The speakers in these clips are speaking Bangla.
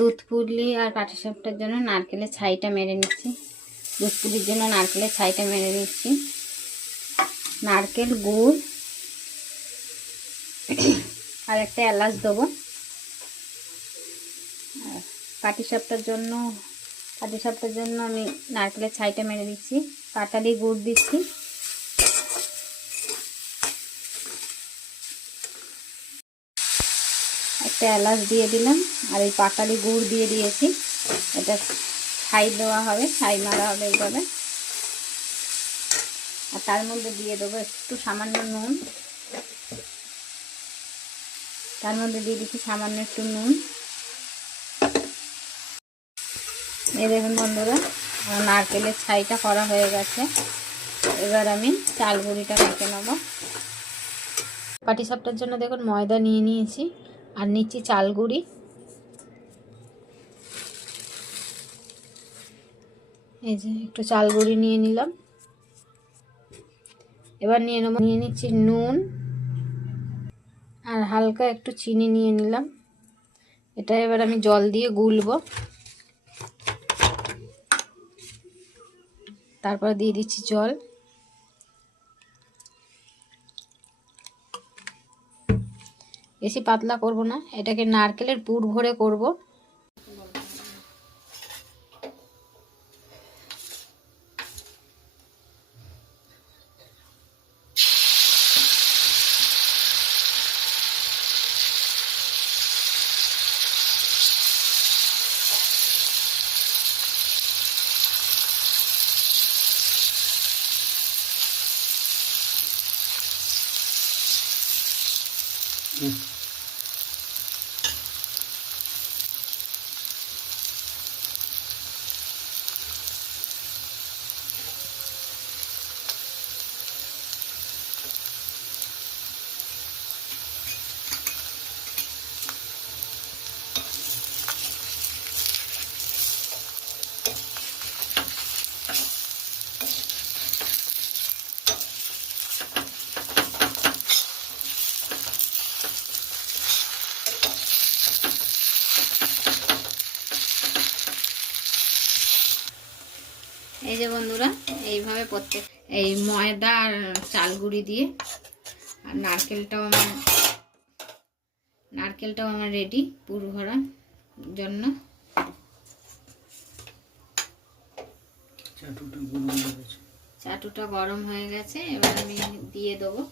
দুধ পুলি আর পাটিসাপটার জন্য নারকেলের ছাইটা মেরে নিচ্ছি। দুধ পুলির জন্য নারকেলের ছাইটা মেরে নিচ্ছি। নারকেল, গুড় আর একটা এলাচ দেবো। পাটিসাপটার জন্য আমি নারকেলের ছাইটা মেরে দিচ্ছি। পাটালি গুড় দিচ্ছি। একটা এলাচ দিয়ে দিলাম আর এই পাটালি গুড় দিয়ে দিয়েছি। এটা ছাই দেওয়া হবে, ছাই মারা হবে এইভাবে। আর তার মধ্যে দিয়ে দেবো একটু সামান্য নুন। তার মধ্যে দিয়ে দিচ্ছি সামান্য একটু নুন। এই দেখুন বন্ধুরা, নারকেলের ছাইটা করা হয়ে গেছে। এবার আমি চাল গুঁড়িটা মেখে নেব। পাটিসাপটার জন্য দেখুন ময়দা নিয়ে নিয়েছি আর নিচ্ছি চাল গুঁড়ি। এই যে একটু চাল গুঁড়ি নিয়ে নিলাম। এবার নিয়ে নিচ্ছি নুন আর হালকা একটু চিনি নিয়ে নিলাম। এটা এবার আমি জল দিয়ে গুলবো। তারপর দিয়ে দিচ্ছি জল। বেশি পাতলা করব না, এটাকে নারকেলের পুর ভরে করব। এই যে বন্ধুরা, এইভাবে প্রত্যেক এই ময়দা আর চাল গুঁড়ি দিয়ে আর নারকেলটাও আমার রেডি পুর ভরার জন্য। চাটুটা গরম হয়ে গেছে, এবার আমি দিয়ে দেবো।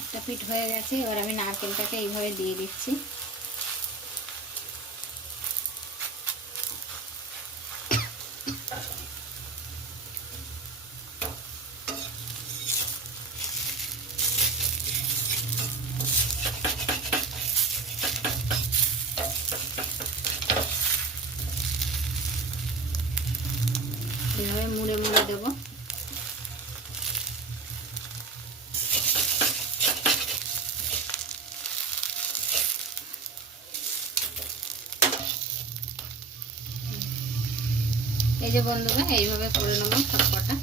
একটা পিঠ হয়ে গেছে, এবার আমি নারকেলটাকে এইভাবে দিয়ে দিচ্ছি। এইভাবে মুড়ে মুড়ে দেবো। এই যে বন্ধুরা, এইভাবে করে নেবো সব কটা।